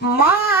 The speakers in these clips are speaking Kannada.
My.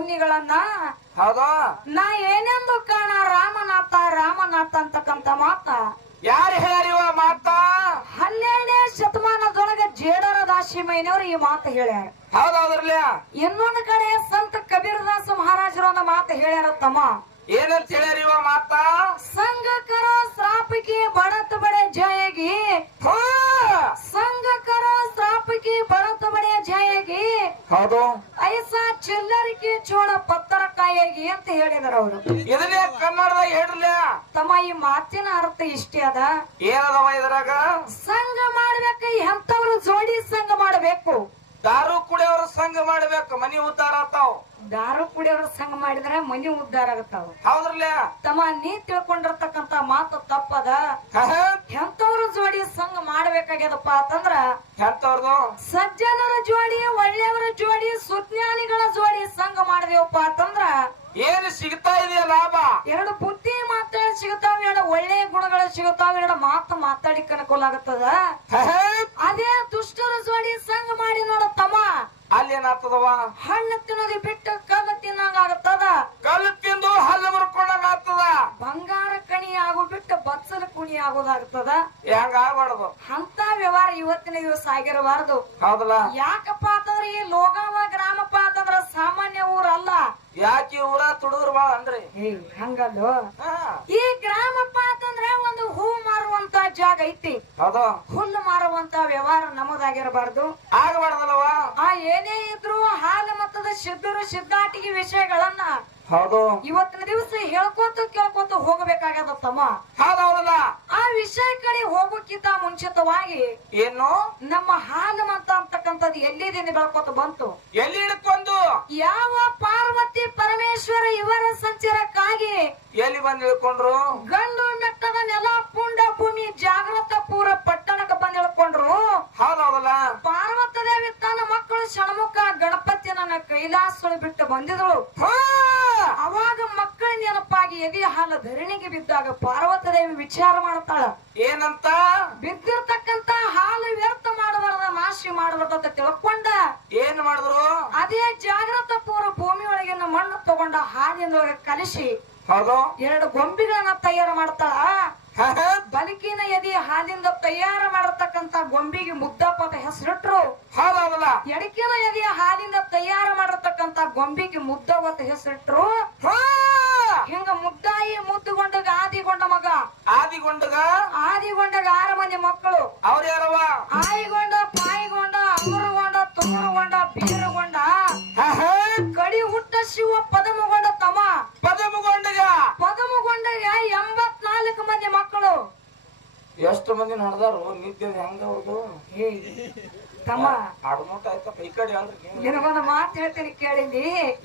ಪುಣ್ಯಗಳನ್ನ ನಾ ಏನೆಂದು ಕಾಣ ರಾಮನಾಥ ರಾಮನಾಥ ಅಂತಕ್ಕಂತ ಮಾತ. ಯಾರು ಹೇಳಿವ ಮಾತ? ಹನ್ನೆರಡನೇ ಶತಮಾನದೊಳಗೆ ಜೇಡರ ದಾಸಿ ಈ ಮಾತು ಹೇಳ್ಯಾರ. ಹೌದಾದ್ರಲ್ಲ ಇನ್ನೊಂದು ಕಡೆ ಸಂತ ಕಬೀರದಾಸ ಮಹಾರಾಜರು ಅನ್ನೋ ಮಾತು ಹೇಳ್ಯಾರ ತಮ್ಮ ಏನಂತ ಹೇಳ್ಯಾರ ಮಾತಾ ಮಾತ? ಸಂಘಕರ ಶ್ರಾಪಿಕೆ ಬಡತ ಬಡೆ ಜಯಗಿ. ಸಂಘಕರ ಶ್ರಾಪಿಕೆ ಬಡತ ಬಡೆ ಜಯಗಿ. ಹೌದು. ಐಸಾ ಚಿಲ್ಲರಿಕೆ ಚೋಳ ಪತ್ತರ ಕಾಯಗಿ ಅಂತ ಹೇಳಿದಾರ ಅವರು. ಇದನ್ನೇ ಕನ್ನಡದಾಗ ಹೇಳ್ರಲ್ಲ ತಮ್ಮ ಈ ಮಾತಿನ ಅರ್ಥ ಇಷ್ಟೇ ಅದ. ಏನದವ ಇದ್ರಾಗ? ಸಂಘ ಮಾಡ್ಬೇಕ ಎಂತವ್ರು ಜೋಡಿ ಸಂಘ ಮಾಡ್ಬೇಕು. ದಾರು ಕುಡಿಯವರು ಸಂಘ ಮಾಡ್ಬೇಕು ಮನಿ ಉದ್ದಾರ ಆತಾವ್. ದಾರು ಕುಡಿಯೋರ ಸಂಘ ಮಾಡಿದ್ರೆ ಮನಿ ಉದ್ಧಾರ ಆಗತ್ತಾವ. ಹೌದ್ರಲ್ಲ? ತಮ್ಮ ನೀ ತಿಳ್ಕೊಂಡಿರ್ತಕ್ಕಂತ ಮಾತು ತಪ್ಪದ? ಎಂತವ್ರ ಜೋಡಿ ಸಂಘ ಮಾಡ್ಬೇಕಾಗ್ಯದಪ್ಪ ಅಂತಂದ್ರ ಎಂತವ್ರದು ಸಜ್ಜನರ ಜೋಡಿ ಒಳ್ಳೆಯವರ ಜೋಡಿ ಸುಜ್ಞಾನಿಗಳ ಜೋಡಿ ಸಂಘ ಮಾಡಿದೇವಪ್ಪ ಅಂತಂದ್ರ ಏನು ಸಿಗ್ತಾ ಇದೆಯಾ ಲಾಭ? ಎರಡು ಬುದ್ಧಿ ಮಾತಾಡಿ ಸಿಗತಾವ ಎರಡು ಒಳ್ಳೆ ಗುಣಗಳು ಸಿಗತಾವ ಎರಡು ಮಾತು ಮಾತಾಡಿ ಅನುಕೂಲ ಆಗತ್ತದ ಅದೇ ದುಷ್ಟರ ಜೋಡಿ ಸಂಘ ಮಾಡಿ ನೋಡ ತಮ್ಮ. ಅಲ್ಲಿ ಏನಾಗ್ತದವ? ಹಣ್ಣು ತಿನ್ನೋದು ಬಿಟ್ಟು ಕಲ್ಲು ತಿನ್ನಂಗ ಆಗತ್ತದ ಕಲ್ಲು ತಿಂದು ಹಲ್ಲು ಮುರ್ಕೊಂಡಂಗ ಆಗ್ತದ ಬಂಗಾರ ಕಣಿ ಆಗು ಬಿಟ್ಟು ಬಚ್ಚಲ ಕುಣಿ ಆಗೋದಾಗ್ತದ ಹೆಂಗ ಆಗ್ಬಾರ್ದು ಅಂತ ವ್ಯವಹಾರ ಇವತ್ತಿನ ದಿವಸ ಆಗಿರಬಾರ್ದು. ಹೌದಲ್ಲ? ಯಾಕಪ್ಪ ಅಂತಂದ್ರ ಈ ಲೋಗಾವ ಗ್ರಾಮಪ್ಪ ಅಂತಂದ್ರ ಸಾಮಾನ್ಯ ಊರಲ್ಲ. ಯಾಕೆ ಊರ ತುಡುಗ್ರು ಬಾಳ ಅಂದ್ರಿ? ಈ ಗ್ರಾಮಪ್ಪ ಮಾರುವಂತ ಐತಿ. ಹೌದು. ಹುಲ್ಲು ಮಾರುವಂತ ವ್ಯವಹಾರ ನಮ್ಮದಾಗಿರಬಾರ್ದು. ಆಗಬಾರ್ದಲ್ವ ಆ ಏನೇ ಇದ್ರು ಹಾಲು ಮತ್ತದ ಸಿದ್ಧರು ಸಿದ್ಧಾಟಿಗೆ ವಿಷಯಗಳನ್ನ ಹೌದು. ಇವತ್ತಿನ ದಿವಸ ಹೇಳ್ಕೊತ ಕೇಳ್ಕೊತ ಹೋಗಬೇಕಾಗದ ತಮ್ಮ. ಹೌದೌದಲ್ಲ. ಆ ವಿಷಯ ಕಡೆ ಹೋಗೋಕ್ಕಿಂತ ಮುಂಚಿತವಾಗಿ ಏನು? ನಮ್ಮ ಹಾಲು ಮತ ಅಂತಕ್ಕಂಥದ್ದು ಎಲ್ಲಿದೆ ಬೆಳ್ಕೊತ ಬಂತು. ಎಲ್ಲಿ ಹಿಡ್ಕೊಂಡು ಯಾವ ಪಾರ್ವತಿ ಪರಮೇಶ್ವರ ಇವರ ಸಂಚಾರಕ್ಕಾಗಿ ಎಲ್ಲಿ ಬಂದು ಇಳ್ಕೊಂಡ್ರು? ಗಂಡು ಮೆಟ್ಟದ ನೆಲ ಪುಂಡ ಭೂಮಿ ಜಾಗೃತ ಬಂದಿದಳು ಅವಾಗ ಮಕ್ಕಳ ನೆನಪಾಗಿ ಎದೆಯ ಹಾಲ ಧರಣಿಗೆ ಬಿದ್ದಾಗ ಪಾರ್ವತದೇವಿ ವಿಚಾರ ಮಾಡ್ತಾಳ. ಏನಂತ? ಬಿದ್ದಿರ್ತಕ್ಕಂತ ಹಾಲು ವ್ಯರ್ಥ ಮಾಡಬಾರ್ದ ನಾಶಿ ಮಾಡಬಾರ್ದ ಅಂತ ತಿಳ್ಕೊಂಡ. ಏನ್ ಮಾಡಿದ್ರು? ಅದೇ ಜಾಗೃತ ಪೂರ್ವ ಭೂಮಿ ಒಳಗಿನ ಮಣ್ಣು ತಗೊಂಡ ಹಾಲಿನ ಕಲಿಸಿ ಹೌದು. ಎರಡು ಗೊಂಬಿಗಳನ್ನ ತಯಾರು ಮಾಡ್ತಾಳ. ಬಲಕಿನ ಎದಿ ಹಾಲಿಂದ ತಯಾರು ಮಾಡತಕ್ಕಂತ ಗೊಂಬಿಗೆ ಮುದ್ದಪ್ಪ ಹೌದು ಹೌದಲ್ಲ ಎಡಕಿನ ಎದೆಯ ಹಾಲಿಂದ ತಯಾರ ಮಾಡಿರ್ತಕ್ಕಂತ ಗೊಂಬಿಗೆ ಮುದ್ದ ಒತ್ತ ಹೆಸರಿಟ್ರು. ಹಾ, ಹಿಂಗ ಮುದ್ದಾಯಿ ಮುದ್ದುಗೊಂಡಗ ಆದಿಗೊಂಡ ಮಗ. ಆದಿಗೊಂಡಗ? ಆದಿಗೊಂಡಗ ಆರು ಮಂದಿ ಮಕ್ಕಳು. ಅವ್ರ ಯಾರವ ಆಯಿಗೊಂಡ ಪಾಯಿಗೊಂಡ ಅಮರುಗೊಂಡ ತುಮರುಗೊಂಡ ಬೀರುಗೊಂಡ. ಕಡಿ ಹುಟ್ಟ ಶಿವ ಪದಮಗೊಂಡ ತಮ. ಪದಮಗೊಂಡಗ? ಪದಮಗೊಂಡಗ ಎಂಬತ್ನಾಲ್ಕು ಮಂದಿ ಮಕ್ಕಳು. ಎಷ್ಟು ಮಂದಿ ನಡೆದಾರು? ನಿದ್ದೆ ಹೆಂಗ ಅವ್ರದು? ಹೇ ತಮ್ಮ. ಈ ಕಡೆ ಹೇಳ್ರಿ ನೀವು. ನಿನಗೊಂದು ಮಾತು ಹೇಳ್ತೀನಿ ಕೇಳಿದ್ದಿ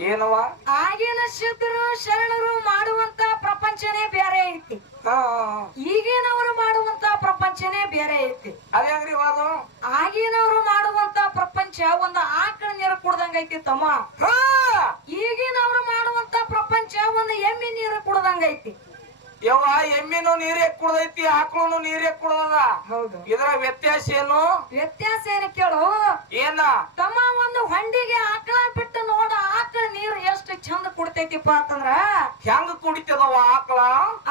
ಏನವ ಆಗಿನ ಸಿದ್ಧರು ಶರಣರು ಮಾಡುವಂತ ಪ್ರಪಂಚನೇ ಬೇರೆ ಐತಿ. ಆ ಈಗಿನವರು ಮಾಡುವಂತ ಪ್ರಪಂಚನೇ ಬೇರೆ ಐತಿ. ಅದೇ ಹೆಂಗ್ರಿ ವಾದು ಆಗಿನವರು ಮಾಡುವಂತ ಪ್ರಪಂಚ ಒಂದು ಆಕಳ ನೀರು ಕುಡ್ದಂಗ ಐತಿ ತಮ್ಮ. ಈಗಿನವರು ಮಾಡುವಂತ ಪ್ರಪಂಚ ಒಂದು ಎಮ್ಮೆ ನೀರು ಕುಡ್ದಂಗ ಐತಿ. ಯವ್ವ ಎಮ್ಮಿನೂ ನೀರೇ ಕುಡ್ದೈತಿ? ಆಕಳನು ನೀರೇ ಕುಡ್ದದ? ಹೌದು. ಇದರ ವ್ಯತ್ಯಾಸ ಏನು? ವ್ಯತ್ಯಾಸ ಏನು ಕೇಳು? ಏನ? ತಮ್ಮ ಒಂದು ಹೊಂಡಿಗೆ ಆಕಳ ಬಿಟ್ಟು ನೋಡ ಆಕಳ ನೀರು ಎಷ್ಟು ಚಂದ ಕುಡ್ತೈತಿಪ್ಪ ಅಂತಂದ್ರ ಹೆಂಗ ಕುಡಿತದವ ಆಕಳ?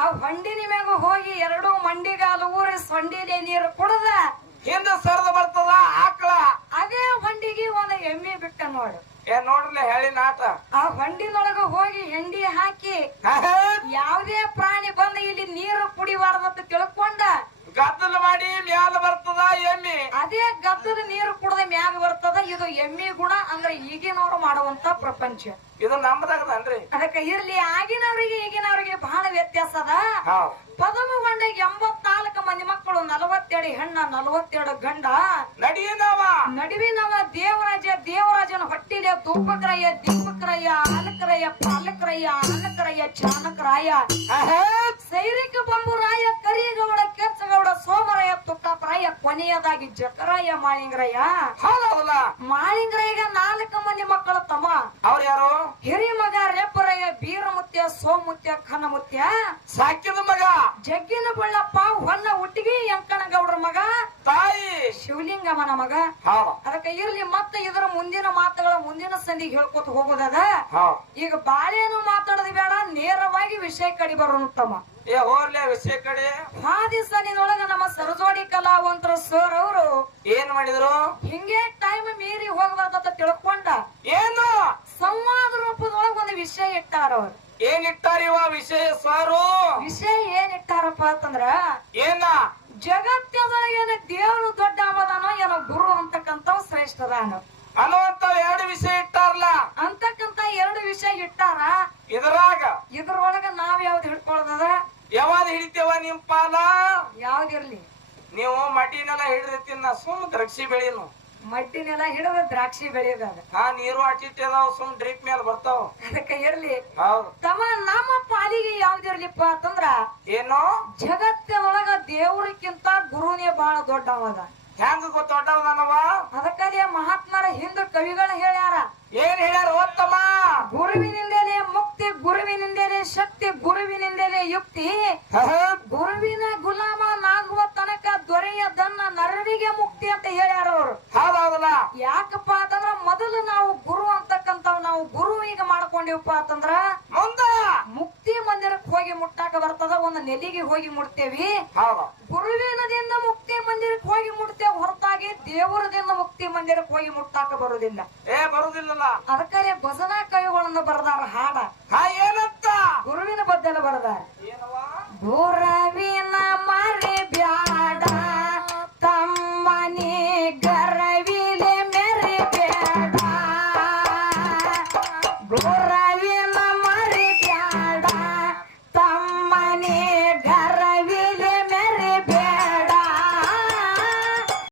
ಆ ಹೊಂಡಿನ ಮ್ಯಾಗ ಹೋಗಿ ಎರಡು ಮಂಡಿಗಾಲು ಊರಿ ಸೊಂಡಿಲೆ ನೀರು ಕುಡ್ದ ಹಿಂದೆ ಸರದ ಬರ್ತದ ಆಕಳ? ಅದೇ ಹೊಂಡಿಗೆ ಒಂದು ಎಮ್ಮೆ ಬಿಟ್ಟ ನೋಡು. ಏ ನೋಡ್ರಲ್ಲ ಹೇಳಿ ನಾಟ ಆ ಹೊಂಡಿನೊಳಗ ಹೋಗಿ ಹೆಂಡಿ ಹಾಕಿ ಯಾವುದೇ ಪ್ರಾಣಿ ಬಂದು ಇಲ್ಲಿ ನೀರು ಕುಡಿಬಾರ್ದಂತ ತಿಳ್ಕೊಂಡ ಗದ್ದಲ ಮಾಡಿ ಮ್ಯಾಲ ಬರ್ತದ ಎಮ್ಮಿ. ಅದೇ ಗದ್ದದ ನೀರು ಕುಡದ ಮ್ಯಾಗ ಬರ್ತದ ಇದು ಎಮ್ಮಿ ಗುಣ ಅಂದ್ರೆ ಈಗಿನವ್ರು ಮಾಡುವಂತ ಪ್ರಪಂಚ. ಇದು ನಮ್ಮದಾಗದನ್ರಿ ಅದಕ್ಕೆ ಇರ್ಲಿ ಆಗಿನವ್ರಿಗೆ ಈಗಿನವ್ರಿಗೆ ಬಹಳ ವ್ಯತ್ಯಾಸ ಅದ. ಪದಮಗೊಂಡ ಎಂಬತ್ನಾಲ್ಕು ಮಂದಿ ಮಕ್ಕಳು ನಲವತ್ತೆರಡು ಹೆಣ್ಣ ನಲವತ್ತೆರಡು ಗಂಡ. ನಡಿಯನವ? ನಡುವಿನವ ದೇವರಾಜ ದೇವರಾಜನ ಹೊಟ್ಟಿಲೆ ದೂಪಕರಯ್ಯ ದೀಪಕರಯ್ಯ ಅಲಕ್ರಯ್ಯ ಪಾಲಕ್ರಯ್ಯ ಆನಕರಯ್ಯ ಚಾನಕರಾಯ ಸೈರಿಕ ಬಂಬುರಾಯ ಕರಿಗೌಡ ಕೆಂಚಗೌಡ ಸೋಮರಾಯ ತುಕ್ಕಾಪರಾಯ ಕೊನೆಯದಾಗಿ ಜಕರಾಯ ಮಾಳಿಂಗರಯ್ಯ. ಹೌದ್ ಹೌದಲ್ಲ ಮಾಳಿಂಗರಯ್ಯಗ ನಾಲ್ಕು ಮಂದಿ ಮಕ್ಕಳು ತಮ್ಮ. ಅವ್ರ ಯಾರು ಹಿರಿಮಗ ರೆಪ್ಪರಯ್ಯ ಬೀರಮುತ್ಯ ಸೋಮುತ್ಯ ಖನಮುತ್ಯ ಸಾಕಿದ ಮಗ. ಜಗ್ಗಿನ ಬಳ್ಳಪ್ಪ ಹೊನ್ನ ಹುಟ್ಟಿಗೆ ಯಂಕಣಗೌಡ್ರ ಮಗ. ತಾಯಿ. ಶಿವಲಿಂಗಮ್ಮನ ಮಗ. ಅದಕ್ಕೆ ಇರ್ಲಿ ಮತ್ತೆ ಇದರ ಮುಂದಿನ ಮಾತುಗಳ ಮುಂದಿನ ಸಂಧಿ ಹೇಳ್ಕೊತ ಹೋಗೋದದ ಈಗ ಬಾಳೆನು ಮಾತಾಡೋದು ಬೇಡ ನೇರವಾಗಿ ವಿಷಯ ಕಡಿ ಬರೋಣ ತಮ್ಮ ಏ ಹೋರ್ಲೆ ವಿಷಯ ಕಡೆ. ಹಾದಿಸನಿನೊಳಗ ನಮ್ಮ ಸರಜೋಡಿ ಕಲಾವಂತರ ಸರ್ ಅವರು. ಏನ್ ಮಾಡಿದ್ರು? ಹಿಂಗೆ ಟೈಮ್ ಮೀರಿ ಹೋಗ್ಬಾರ್ದಂತ ತಿಳ್ಕೊಂಡ. ಏನು? ಸಂವಾದ ರೂಪದೊಳಗ ಒಂದು ವಿಷಯ ಇಟ್ಟಾರ ಅವ್ರು ಏನಿಟ್ಟಾರ ಇವ ವಿಷಯ ಸಾರು? ವಿಷಯ ಏನಿಟ್ಟಾರಪ್ಪ ಅಂತಂದ್ರ ಏನ? ಜಗತ್ತದೊಳಗೆ ಏನ ದೇವ್ರು ದೊಡ್ಡ ಅವದಾನ ಏನೋ ಗುರು ಅಂತಕ್ಕಂತ ಶ್ರೇಷ್ಠ ಅದಾನ ಅನ್ನುವಂತ ಎರಡು ವಿಷಯ ಇಟ್ಟಾರಲ್ಲ ಅಂತಕ್ಕಂತ ಎರಡು ವಿಷಯ ಇಟ್ಟಾರ. ಇದ್ರಾಗ? ಇದ್ರೊಳಗ ನಾವ್ ಯಾವ್ದು ಹಿಡ್ಕೊಳ್ಳೋದದ ಯಾವಾಗ ಹಿಡಿತೇವ ನಿಮ್ ಪಾಲ? ಯಾವ್ದಿರ್ಲಿ? ನೀವು ಮಟಿನೆಲ್ಲ ಹಿಡಿದಿರ್ತೀನಿ ನಾ ಸುಮ್ ದ್ರಕ್ಷಿ ಬೆಳಿನು. ಮಡ್ಡಿನೆಲ್ಲ ಹಿಡಿದ ದ್ರಾಕ್ಷಿ ಬೆಳೆಯೋದಾಗ ಹಾ ನೀರು ಅಟ್ಟಿಟ್ಟದಾವ ಸುಮ್ ಡ್ರಿಪ್ ಮೇಲೆ ಬರ್ತಾವ. ಅದಕ್ಕೆ ಇರ್ಲಿ. ಹೌದು. ತಮ್ಮ ನಮ್ಮ ಪಾಲಿಗೆ ಯಾವ್ದಿರ್ಲಿಪ್ಪ ಅಂತಂದ್ರ ಏನು? ಜಗತ್ತಿನೊಳಗ ದೇವ್ರಕ್ಕಿಂತ ಗುರುನೇ ಬಹಳ ದೊಡ್ಡವದ ಹೆಂಗ ಗೊತ್ತೊಡ್ಡವನವ ಅದಕ್ಕದೇ ಮಹಾತ್ಮರ ಹಿಂದ ಕವಿಗಳು ಹೇಳ್ಯಾರ. ಏನ್ ಹೇಳ್ಯಾರ ಓದ್ತಮ್ಮ ಗುರುವಿನಿಂದಲೇ ಮುಕ್ತಿ ಗುರುವಿನಿಂದಲೇ ಶಕ್ತಿ ಗುರುವಿನಿಂದಲೇ ಯುಕ್ತಿ. ಗುರುವಿನ ಗುಲಾಮನಾಗುವ ತನಕ ದನ್ನ ನರವಿಗೆ ಮುಕ್ತಿ ಅಂತ ಹೇಳ್ಯಾರ ಅವರು. ಹೌದೌದಲ್ಲ ಯಾಕಪ್ಪ ಅಂತಂದ್ರ ಮೊದಲು ನಾವು ಗುರು ಅಂತಕ್ಕಂಥವ್ ನಾವು ಗುರು ಈಗ ಮಾಡ್ಕೊಂಡಿವಪ್ಪ ಅಂತಂದ್ರ ಮುಂದ. ಮುಕ್ತಿ ಮಂದಿರಕ್ಕೆ ಹೋಗಿ ಮುಟ್ಟಾಕ ಬರ್ತದ ಒಂದು ನೆಲಿಗೆ ಹೋಗಿ ಮುಟ್ತೇವಿ. ಗುರುವಿನದಿಂದ ಮುಕ್ತಿ ಮಂದಿರಕ್ಕೆ ಹೋಗಿ ಮುಟ್ತೇವೆ ಹೊರತಾಗಿ ದೇವರದಿಂದ ಮುಕ್ತಿ ಮಂದಿರಕ್ಕೆ ಹೋಗಿ ಮುಟ್ಟಾಕ ಬರುದಿಲ್ಲ. ಏ ಬರುದಿಲ್ಲಲ್ಲ. ಅದಕ್ಕೆ ಭಜನಾ ಕವಿಗಳನ್ನ ಬರದಾರ ಹಾಡ. ಹಾ ಏನಂತ? ಗುರುವಿನ ಬದ್ದೆಲ್ಲ ಬರದಾರ. ಏನವಾ